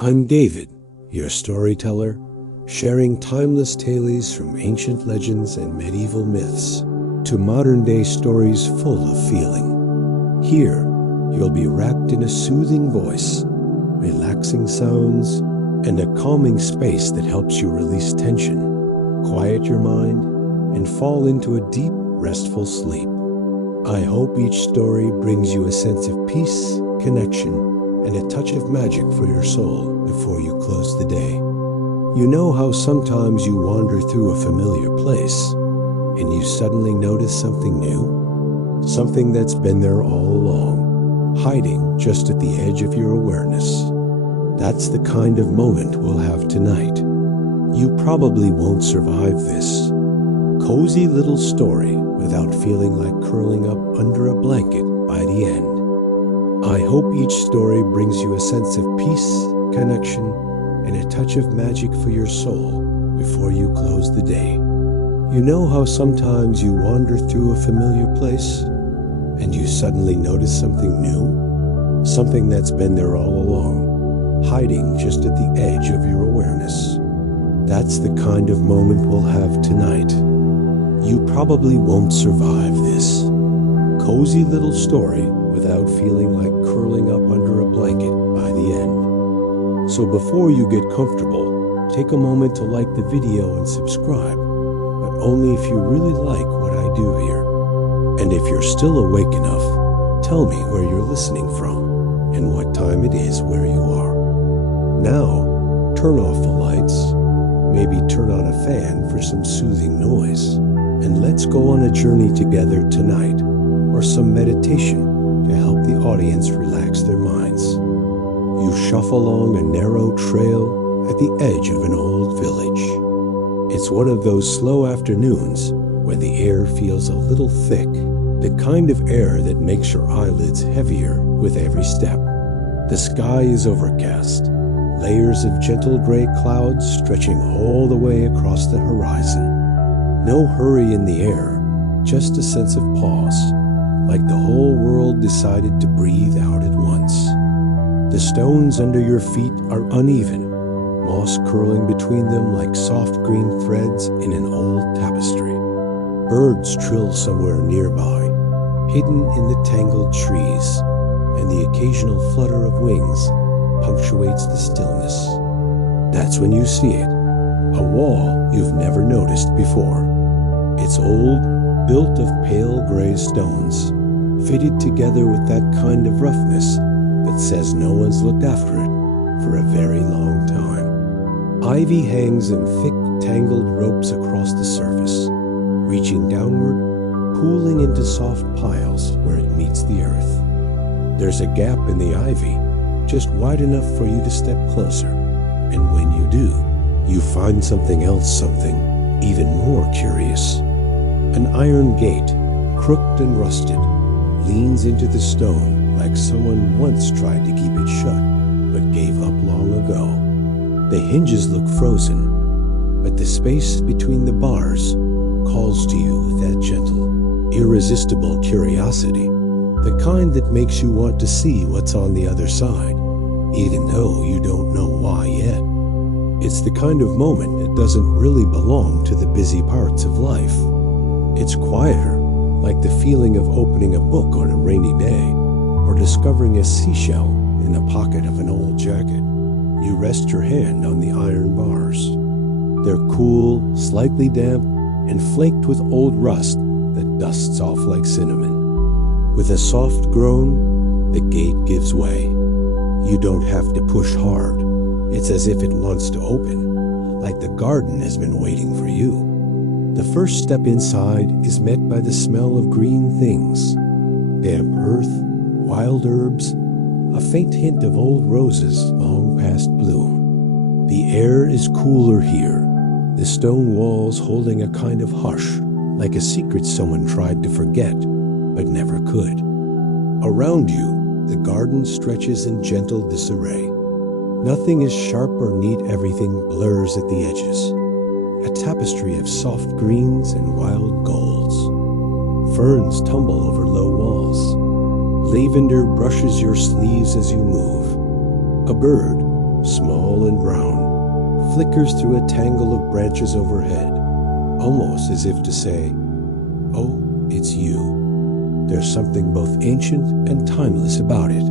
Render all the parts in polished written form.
I'm David, your storyteller, sharing timeless tales from ancient legends and medieval myths to modern-day stories full of feeling. Here, you'll be wrapped in a soothing voice, relaxing sounds, and a calming space that helps you release tension, quiet your mind, and fall into a deep, restful sleep. I hope each story brings you a sense of peace, connection, and a touch of magic for your soul before you close the day. You know how sometimes you wander through a familiar place and you suddenly notice something new? Something that's been there all along, hiding just at the edge of your awareness. That's the kind of moment we'll have tonight. You probably won't survive this cozy little story without feeling like curling up under a blanket by the end. I hope each story brings you a sense of peace, connection, and a touch of magic for your soul before you close the day. You know how sometimes you wander through a familiar place and you suddenly notice something new? Something that's been there all along, hiding just at the edge of your awareness. That's the kind of moment we'll have tonight. You probably won't survive this cozy little story without feeling like curling up under a blanket by the end. So before you get comfortable, take a moment to like the video and subscribe, but only if you really like what I do here. And if you're still awake enough, tell me where you're listening from and what time it is where you are. Now, turn off the lights, maybe turn on a fan for some soothing noise, and let's go on a journey together tonight, or some meditation to help the audience relax their minds. You shuffle along a narrow trail at the edge of an old village. It's one of those slow afternoons when the air feels a little thick, the kind of air that makes your eyelids heavier with every step. The sky is overcast, layers of gentle gray clouds stretching all the way across the horizon. No hurry in the air, just a sense of pause, like the whole world decided to breathe out at once. The stones under your feet are uneven, moss curling between them like soft green threads in an old tapestry. Birds trill somewhere nearby, hidden in the tangled trees, and the occasional flutter of wings punctuates the stillness. That's when you see it, a wall you've never noticed before. It's old, built of pale gray stones, fitted together with that kind of roughness that says no one's looked after it for a very long time. Ivy hangs in thick, tangled ropes across the surface, reaching downward, pooling into soft piles where it meets the earth. There's a gap in the ivy, just wide enough for you to step closer, and when you do, you find something else, something even more curious. An iron gate, crooked and rusted, leans into the stone like someone once tried to keep it shut, but gave up long ago. The hinges look frozen, but the space between the bars calls to you with that gentle, irresistible curiosity, the kind that makes you want to see what's on the other side, even though you don't know why yet. It's the kind of moment that doesn't really belong to the busy parts of life. It's quieter, like the feeling of opening a book on a rainy day, or discovering a seashell in the pocket of an old jacket. You rest your hand on the iron bars. They're cool, slightly damp, and flaked with old rust that dusts off like cinnamon. With a soft groan, the gate gives way. You don't have to push hard. It's as if it wants to open, like the garden has been waiting for you. The first step inside is met by the smell of green things, damp earth, wild herbs, a faint hint of old roses long past bloom. The air is cooler here, the stone walls holding a kind of hush, like a secret someone tried to forget, but never could. Around you, the garden stretches in gentle disarray. Nothing is sharp or neat, everything blurs at the edges. A tapestry of soft greens and wild golds. Ferns tumble over low walls. Lavender brushes your sleeves as you move. A bird, small and brown, flickers through a tangle of branches overhead, almost as if to say, "Oh, it's you." There's something both ancient and timeless about it.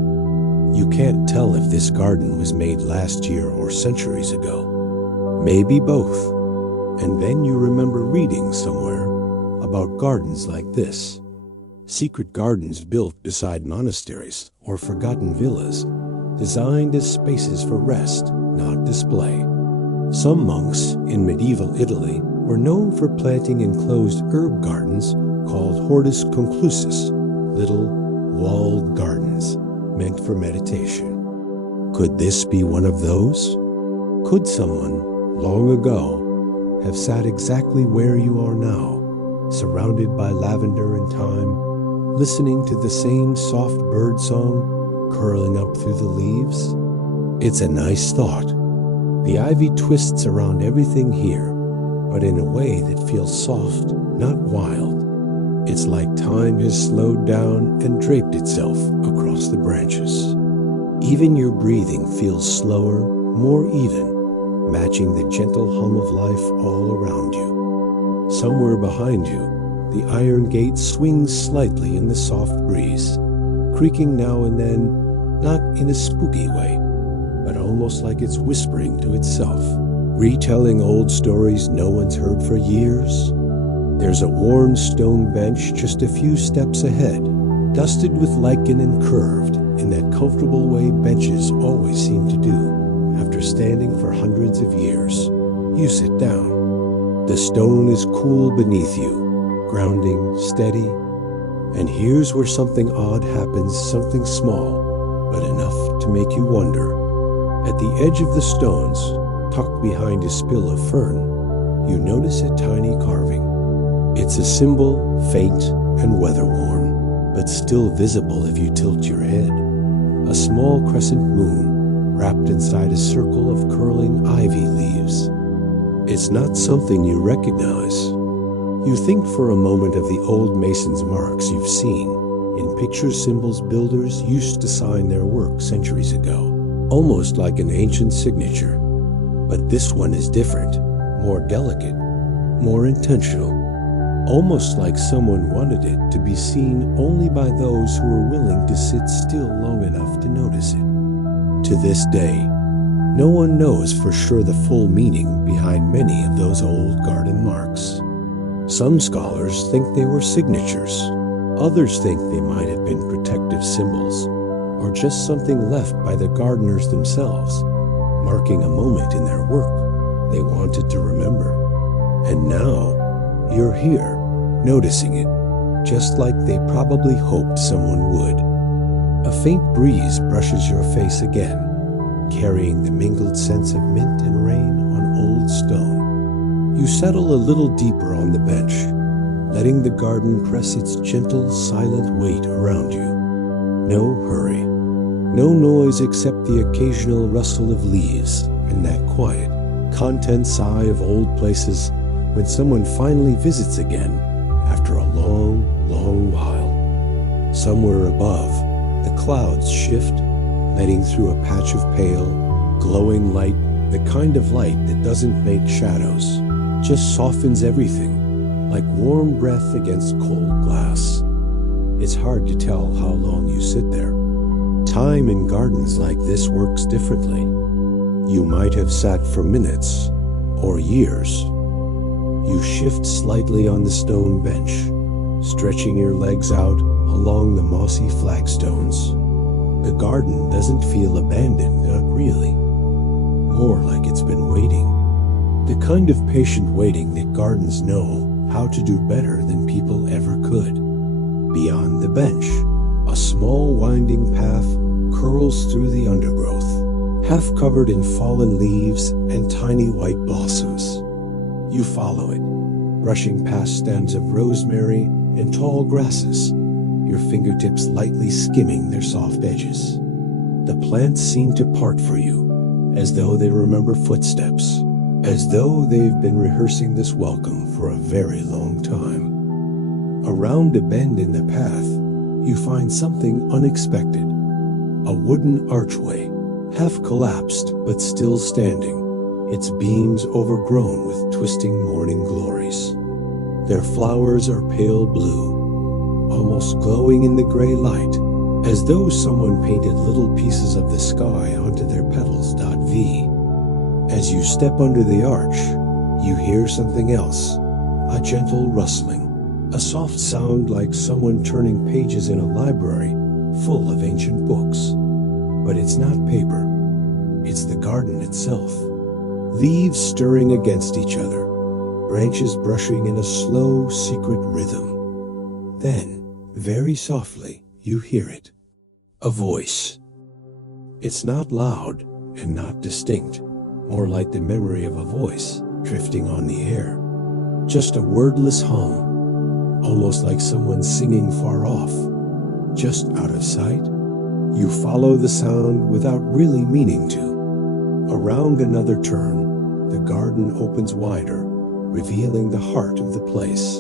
You can't tell if this garden was made last year or centuries ago. Maybe both. And then you remember reading somewhere about gardens like this. Secret gardens built beside monasteries or forgotten villas, designed as spaces for rest, not display. Some monks in medieval Italy were known for planting enclosed herb gardens called hortus conclusus, little walled gardens meant for meditation. Could this be one of those? Could someone, long ago, have sat exactly where you are now, surrounded by lavender and thyme, listening to the same soft bird song curling up through the leaves? It's a nice thought. The ivy twists around everything here, but in a way that feels soft, not wild. It's like time has slowed down and draped itself across the branches. Even your breathing feels slower, more even, matching the gentle hum of life all around you. Somewhere behind you, the iron gate swings slightly in the soft breeze, creaking now and then, not in a spooky way, but almost like it's whispering to itself, retelling old stories no one's heard for years. There's a worn stone bench just a few steps ahead, dusted with lichen and curved in that comfortable way benches always seem to do after standing for hundreds of years. You sit down. The stone is cool beneath you, grounding, steady. And here's where something odd happens, something small, but enough to make you wonder. At the edge of the stones, tucked behind a spill of fern, you notice a tiny carving. It's a symbol, faint and weather-worn, but still visible if you tilt your head. A small crescent moon wrapped inside a circle of curling ivy leaves. It's not something you recognize. You think for a moment of the old mason's marks you've seen in picture symbols builders used to sign their work centuries ago, almost like an ancient signature. But this one is different, more delicate, more intentional. Almost like someone wanted it to be seen only by those who were willing to sit still long enough to notice it. To this day, no one knows for sure the full meaning behind many of those old garden marks. Some scholars think they were signatures. Others think they might have been protective symbols, or just something left by the gardeners themselves, marking a moment in their work they wanted to remember. And now, you're here, noticing it, just like they probably hoped someone would. A faint breeze brushes your face again, carrying the mingled scents of mint and rain on old stone. You settle a little deeper on the bench, letting the garden press its gentle, silent weight around you. No hurry, no noise except the occasional rustle of leaves and that quiet, content sigh of old places when someone finally visits again after a long, long while. Somewhere above, the clouds shift, letting through a patch of pale, glowing light, the kind of light that doesn't make shadows, just softens everything, like warm breath against cold glass. It's hard to tell how long you sit there. Time in gardens like this works differently. You might have sat for minutes or years. You shift slightly on the stone bench, stretching your legs out along the mossy flagstones. The garden doesn't feel abandoned, not really. More like it's been waiting. The kind of patient waiting that gardens know how to do better than people ever could. Beyond the bench, a small winding path curls through the undergrowth, half covered in fallen leaves and tiny white blossoms. You follow it, brushing past stems of rosemary and tall grasses, your fingertips lightly skimming their soft edges. The plants seem to part for you, as though they remember footsteps, as though they've been rehearsing this welcome for a very long time. Around a bend in the path, you find something unexpected. A wooden archway, half collapsed but still standing, its beams overgrown with twisting morning glories. Their flowers are pale blue, almost glowing in the gray light, as though someone painted little pieces of the sky onto their petals. V. As you step under the arch, you hear something else, a gentle rustling, a soft sound like someone turning pages in a library full of ancient books. But it's not paper, it's the garden itself. Leaves stirring against each other, branches brushing in a slow, secret rhythm. Then, very softly, you hear it. A voice. It's not loud and not distinct, more like the memory of a voice drifting on the air. Just a wordless hum, almost like someone singing far off, just out of sight. You follow the sound without really meaning to. Around another turn, the garden opens wider, revealing the heart of the place.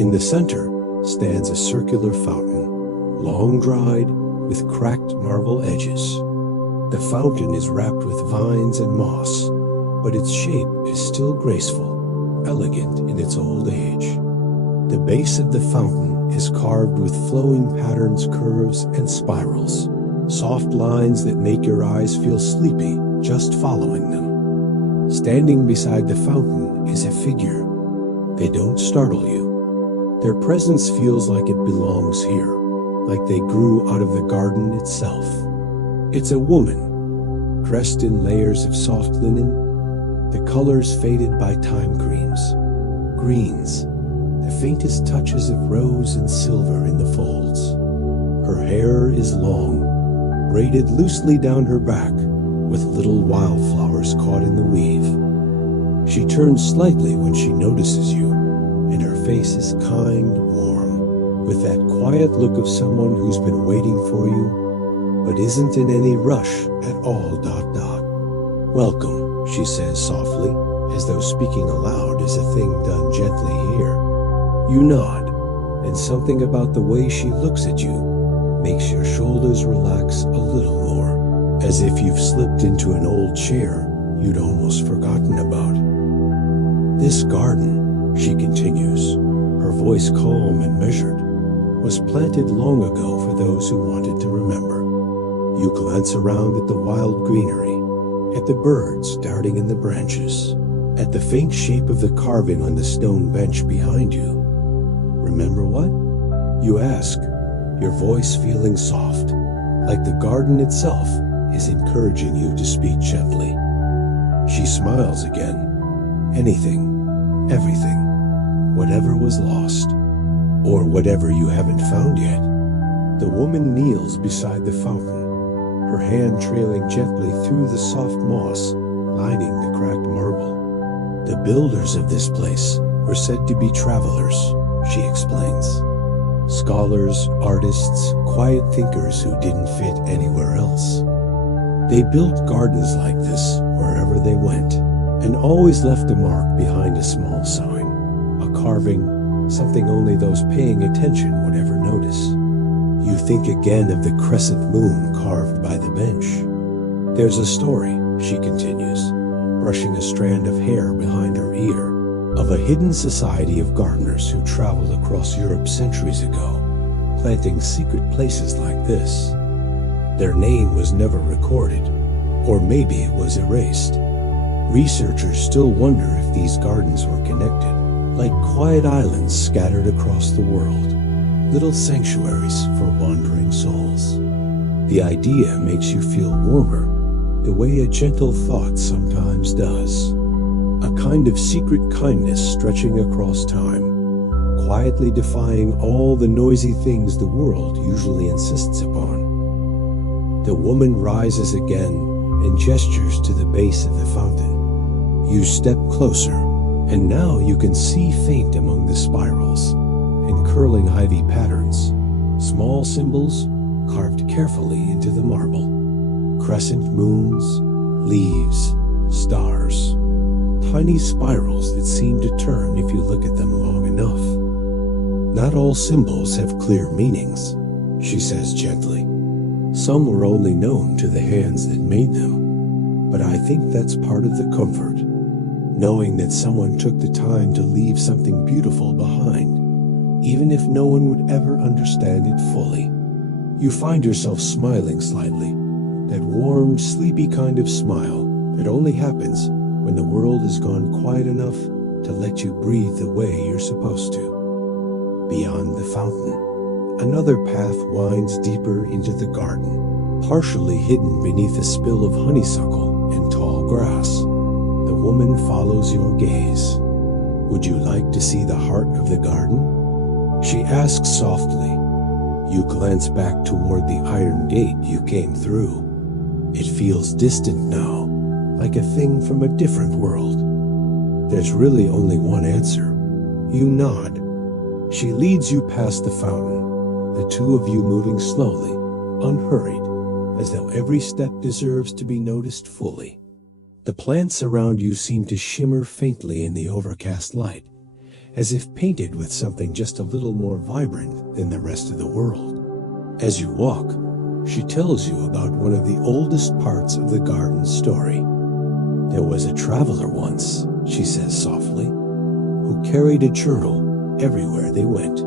In the center stands a circular fountain, long dried, with cracked marble edges. The fountain is wrapped with vines and moss, but its shape is still graceful, elegant in its old age. The base of the fountain is carved with flowing patterns, curves, and spirals, soft lines that make your eyes feel sleepy just following them. Standing beside the fountain is a figure. They don't startle you. Their presence feels like it belongs here, like they grew out of the garden itself. It's a woman, dressed in layers of soft linen, the colors faded by time greens, the faintest touches of rose and silver in the folds. Her hair is long, braided loosely down her back, with little wildflowers caught in the weave. She turns slightly when she notices you, and her face is kind, warm, with that quiet look of someone who's been waiting for you, but isn't in any rush at all. Welcome, she says softly, as though speaking aloud is a thing done gently here. You nod, and something about the way she looks at you makes your shoulders relax a little more, as if you've slipped into an old chair you'd almost forgotten about. This garden, she continues, her voice calm and measured, was planted long ago for those who wanted to remember. You glance around at the wild greenery, at the birds darting in the branches, at the faint shape of the carving on the stone bench behind you. Remember what? You ask, your voice feeling soft, like the garden itself is encouraging you to speak gently. She smiles again. Anything, everything, whatever was lost, or whatever you haven't found yet. The woman kneels beside the fountain, her hand trailing gently through the soft moss lining the cracked marble. The builders of this place were said to be travelers, she explains. Scholars, artists, quiet thinkers who didn't fit anywhere else. They built gardens like this wherever they went, and always left a mark behind a small sign, a carving, something only those paying attention would ever notice. You think again of the crescent moon carved by the bench. There's a story, she continues, brushing a strand of hair behind her ear, of a hidden society of gardeners who traveled across Europe centuries ago, planting secret places like this. Their name was never recorded, or maybe it was erased. Researchers still wonder if these gardens were connected, like quiet islands scattered across the world, little sanctuaries for wandering souls. The idea makes you feel warmer, the way a gentle thought sometimes does. A kind of secret kindness stretching across time, quietly defying all the noisy things the world usually insists upon. The woman rises again and gestures to the base of the fountain. You step closer, and now you can see faint among the spirals and curling ivy patterns, small symbols carved carefully into the marble. Crescent moons, leaves, stars, tiny spirals that seem to turn if you look at them long enough. Not all symbols have clear meanings, she says gently. Some were only known to the hands that made them, but I think that's part of the comfort, knowing that someone took the time to leave something beautiful behind, even if no one would ever understand it fully. You find yourself smiling slightly, that warm, sleepy kind of smile that only happens when the world has gone quiet enough to let you breathe the way you're supposed to. Beyond the fountain, another path winds deeper into the garden, partially hidden beneath a spill of honeysuckle and tall grass. The woman follows your gaze. Would you like to see the heart of the garden? She asks softly. You glance back toward the iron gate you came through. It feels distant now, like a thing from a different world. There's really only one answer. You nod. She leads you past the fountain, the two of you moving slowly, unhurried, as though every step deserves to be noticed fully. The plants around you seem to shimmer faintly in the overcast light, as if painted with something just a little more vibrant than the rest of the world. As you walk, she tells you about one of the oldest parts of the garden's story. There was a traveler once, she says softly, who carried a journal everywhere they went.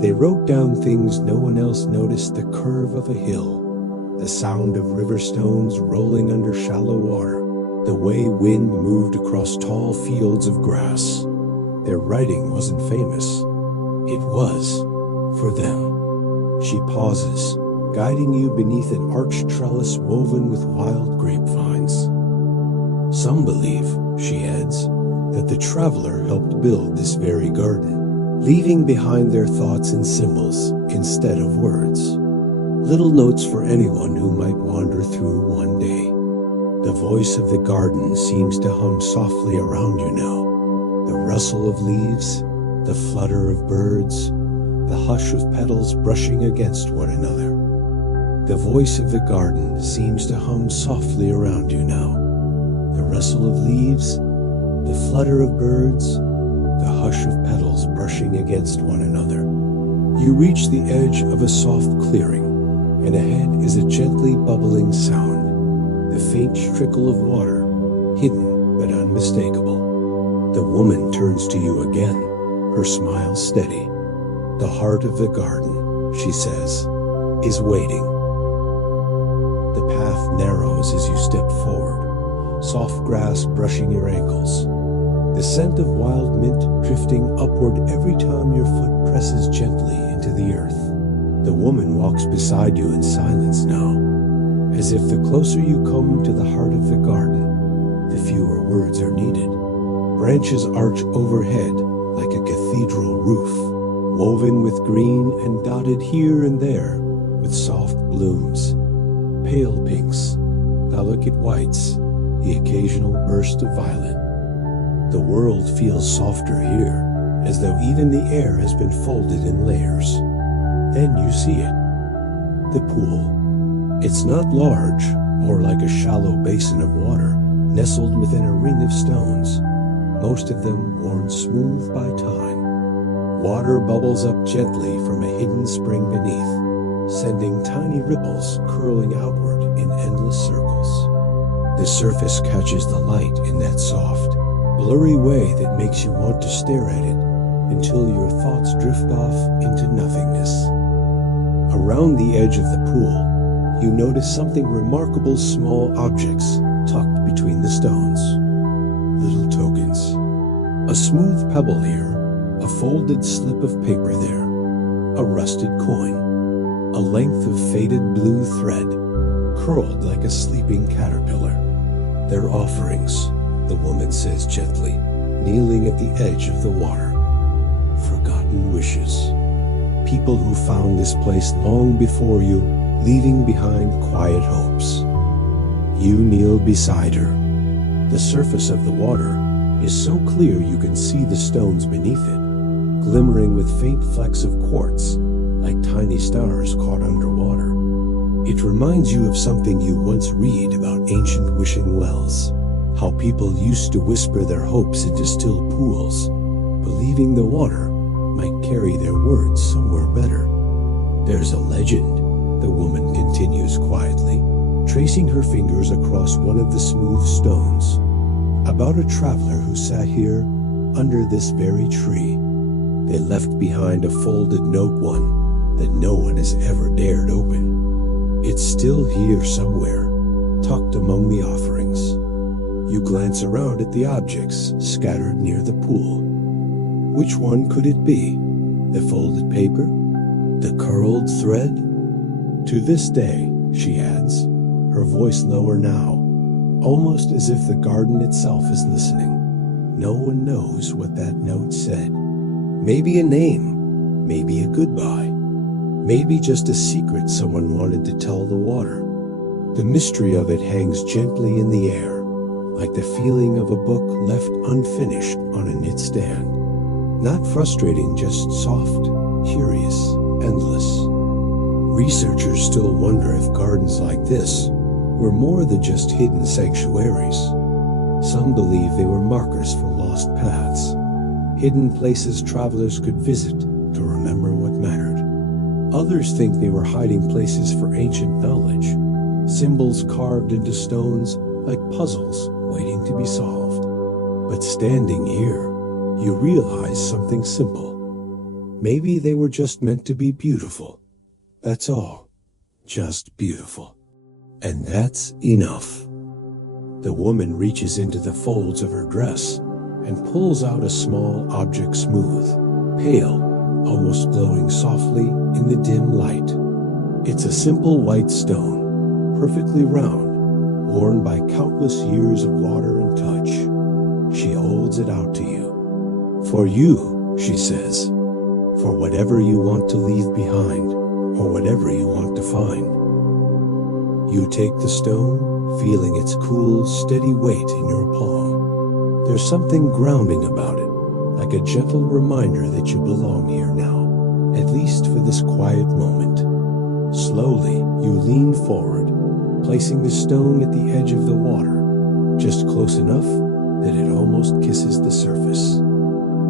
They wrote down things no one else noticed: the curve of a hill, the sound of river stones rolling under shallow water, the way wind moved across tall fields of grass. Their writing wasn't famous. It was for them. She pauses, guiding you beneath an arched trellis woven with wild grapevines. Some believe, she adds, that the traveler helped build this very garden, leaving behind their thoughts in symbols instead of words. Little notes for anyone who might wander through one day. The voice of the garden seems to hum softly around you now. The rustle of leaves, the flutter of birds, the hush of petals brushing against one another. The voice of the garden seems to hum softly around you now. The rustle of leaves, the flutter of birds, the hush of petals brushing against one another. You reach the edge of a soft clearing, and ahead is a gently bubbling sound, the faint trickle of water, hidden but unmistakable. The woman turns to you again, her smile steady. The heart of the garden, she says, is waiting. The path narrows as you step forward, soft grass brushing your ankles, the scent of wild mint drifting upward every time your foot presses gently into the earth. The woman walks beside you in silence now, as if the closer you come to the heart of the garden, the fewer words are needed. Branches arch overhead like a cathedral roof, woven with green and dotted here and there with soft blooms, pale pinks, delicate whites, the occasional burst of violet. The world feels softer here, as though even the air has been folded in layers. Then you see it. The pool. It's not large, more like a shallow basin of water, nestled within a ring of stones, most of them worn smooth by time. Water bubbles up gently from a hidden spring beneath, sending tiny ripples curling outward in endless circles. The surface catches the light in that soft, blurry way that makes you want to stare at it until your thoughts drift off into nothingness. Around the edge of the pool, you notice something remarkable: small objects tucked between the stones. Little tokens. A smooth pebble here, a folded slip of paper there, a rusted coin, a length of faded blue thread, curled like a sleeping caterpillar. They're offerings, the woman says gently, kneeling at the edge of the water. Forgotten wishes. People who found this place long before you, leaving behind quiet hopes. You kneel beside her. The surface of the water is so clear you can see the stones beneath it, glimmering with faint flecks of quartz, like tiny stars caught underwater. It reminds you of something you once read about ancient wishing wells, how people used to whisper their hopes into still pools, believing the water might carry their words somewhere better. There's a legend The woman continues quietly, tracing her fingers across one of the smooth stones. About a traveler who sat here under this very tree. They left behind a folded note, one that no one has ever dared open. It's still here somewhere, tucked among the offerings. You glance around at the objects scattered near the pool. Which one could it be? The folded paper? The curled thread? To this day, she adds, her voice lower now, almost as if the garden itself is listening. No one knows what that note said. Maybe a name, maybe a goodbye, maybe just a secret someone wanted to tell the water. The mystery of it hangs gently in the air, like the feeling of a book left unfinished on a knit stand. Not frustrating, just soft, curious, endless. Researchers still wonder if gardens like this were more than just hidden sanctuaries. Some believe they were markers for lost paths, hidden places travelers could visit to remember what mattered. Others think they were hiding places for ancient knowledge, symbols carved into stones like puzzles waiting to be solved. But standing here, you realize something simple. Maybe they were just meant to be beautiful. That's all. Just beautiful. And that's enough. The woman reaches into the folds of her dress and pulls out a small object, smooth, pale, almost glowing softly in the dim light. It's a simple white stone, perfectly round, worn by countless years of water and touch. She holds it out to you. For you, she says, for whatever you want to leave behind, or whatever you want to find. You take the stone, feeling its cool, steady weight in your palm. There's something grounding about it, like a gentle reminder that you belong here now, at least for this quiet moment. Slowly, you lean forward, placing the stone at the edge of the water, just close enough that it almost kisses the surface.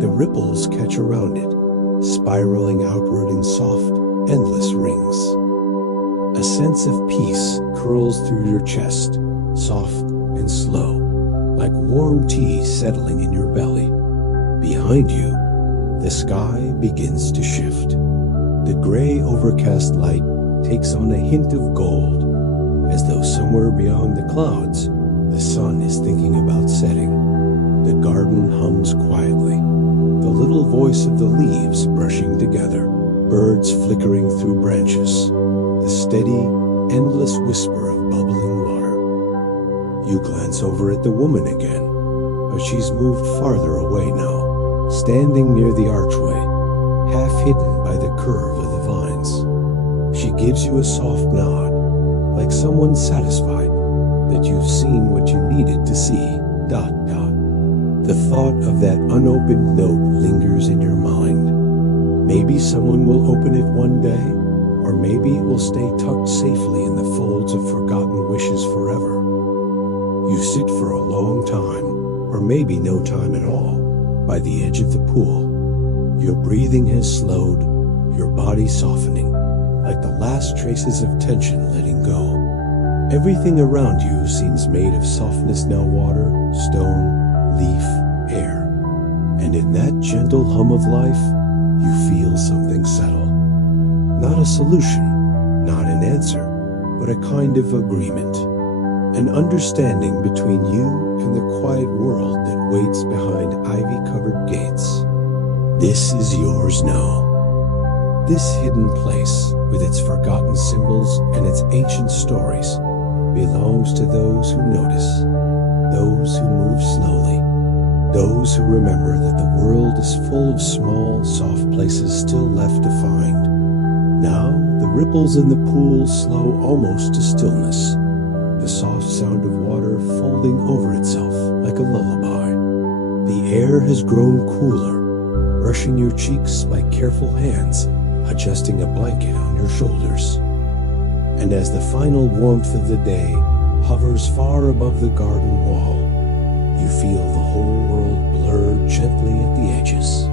The ripples catch around it, spiraling outward in soft, endless rings. A sense of peace curls through your chest, soft and slow, like warm tea settling in your belly. Behind you, the sky begins to shift. The gray, overcast light takes on a hint of gold, as though somewhere beyond the clouds, the sun is thinking about setting. The garden hums quietly, the little voice of the leaves brushing together, birds flickering through branches, the steady, endless whisper of bubbling water. You glance over at the woman again, but she's moved farther away now, standing near the archway, half hidden by the curve of the vines. She gives you a soft nod, like someone satisfied that you've seen what you needed to see. ... The thought of that unopened note lingers in your mind. Maybe someone will open it one day, or maybe it will stay tucked safely in the folds of forgotten wishes forever. You sit for a long time, or maybe no time at all, by the edge of the pool. Your breathing has slowed, your body softening, like the last traces of tension letting go. Everything around you seems made of softness now: water, stone, leaf, air. And in that gentle hum of life, you feel something settle. Not a solution, not an answer, but a kind of agreement. An understanding between you and the quiet world that waits behind ivy-covered gates. This is yours now. This hidden place, with its forgotten symbols and its ancient stories, belongs to those who notice, those who move slowly, those who remember that the world is full of small, soft places still left to find. Now, the ripples in the pool slow almost to stillness, the soft sound of water folding over itself like a lullaby. The air has grown cooler, brushing your cheeks like careful hands adjusting a blanket on your shoulders. And as the final warmth of the day hovers far above the garden wall, you feel the whole world blur gently at the edges.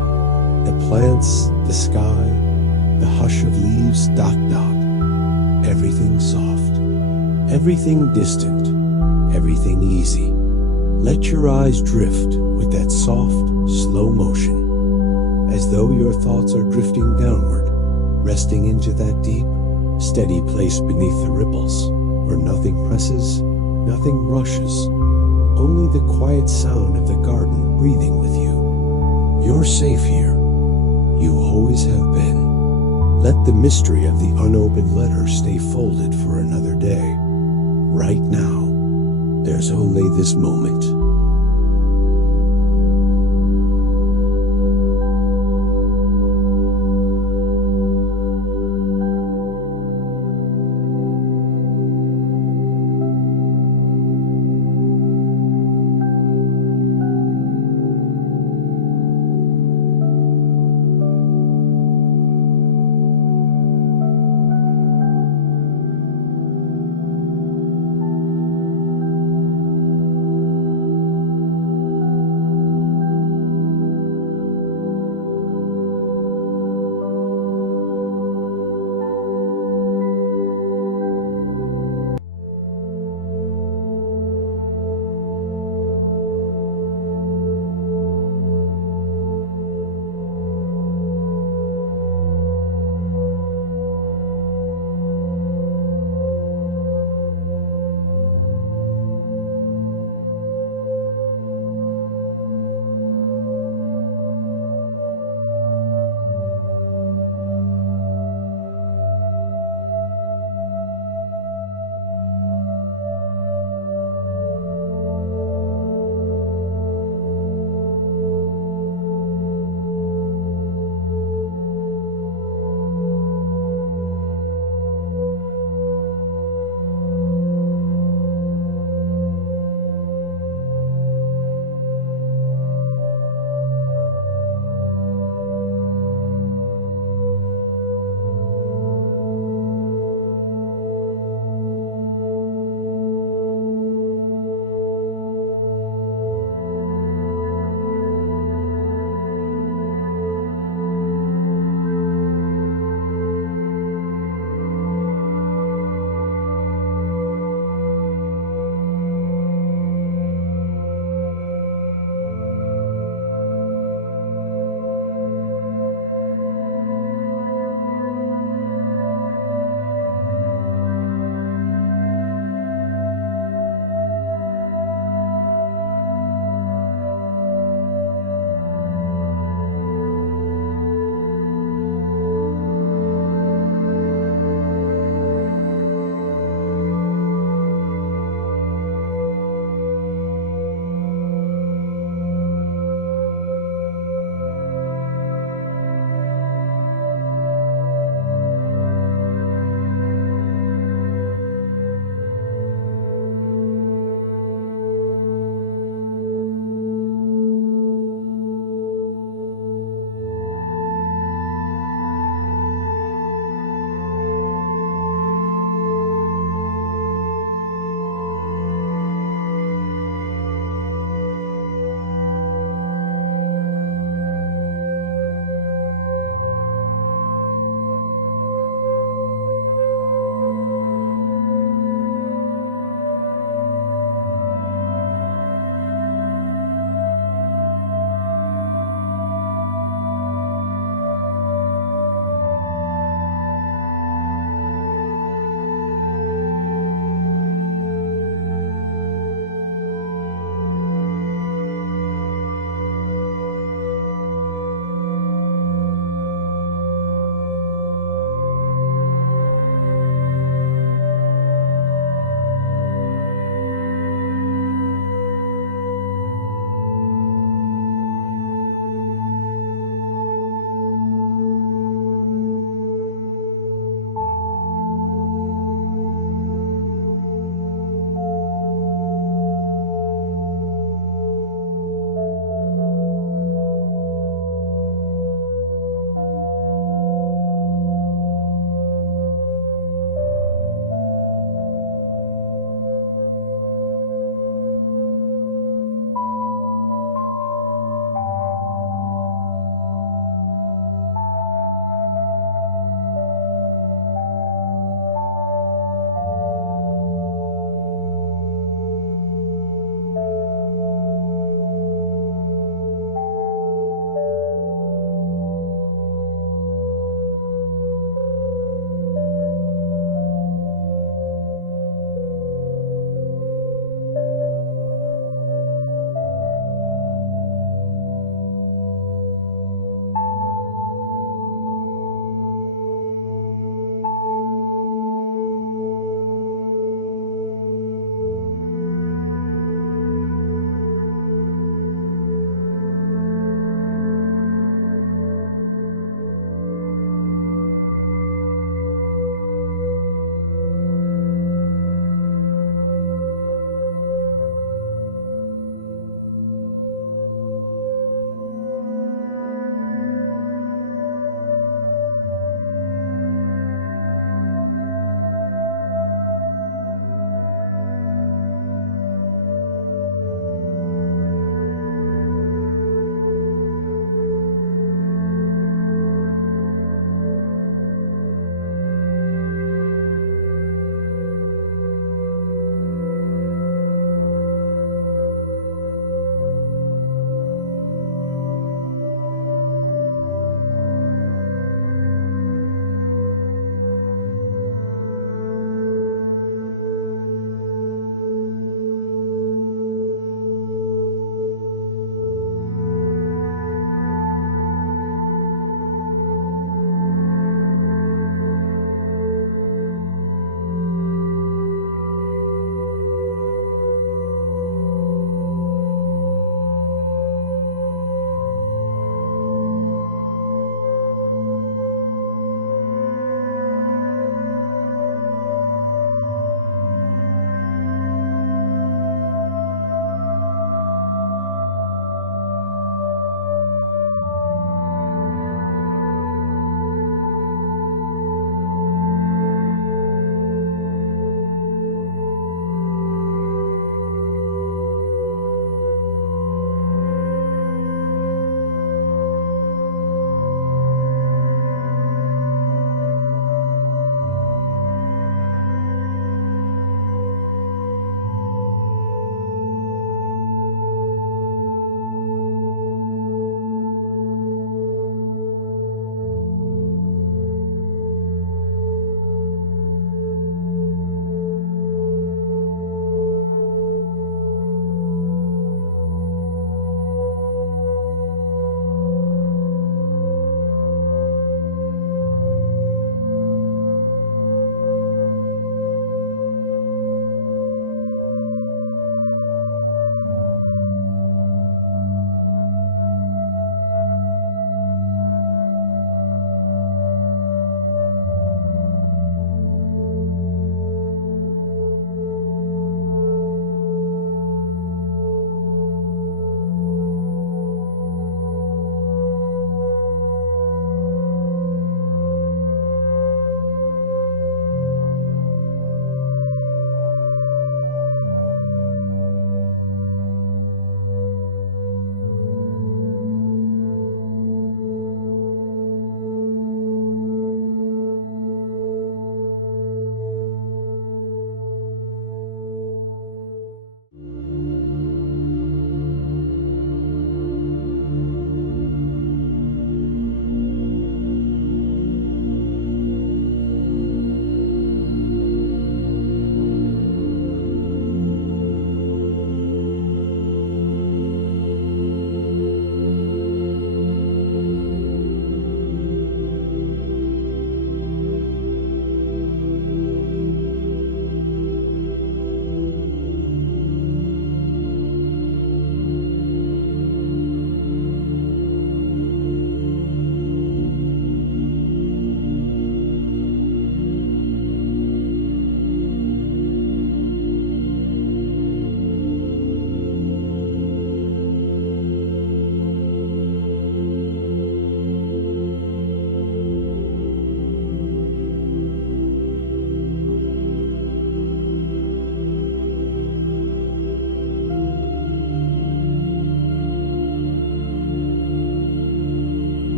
The plants, the sky, the hush of leaves ... Everything soft, everything distant, everything easy. Let your eyes drift with that soft, slow motion, as though your thoughts are drifting downward, resting into that deep, steady place beneath the ripples, where nothing presses, nothing rushes, only the quiet sound of the garden breathing with you. You're safe here. You always have been. Let the mystery of the unopened letter stay folded for another day. Right now, there's only this moment.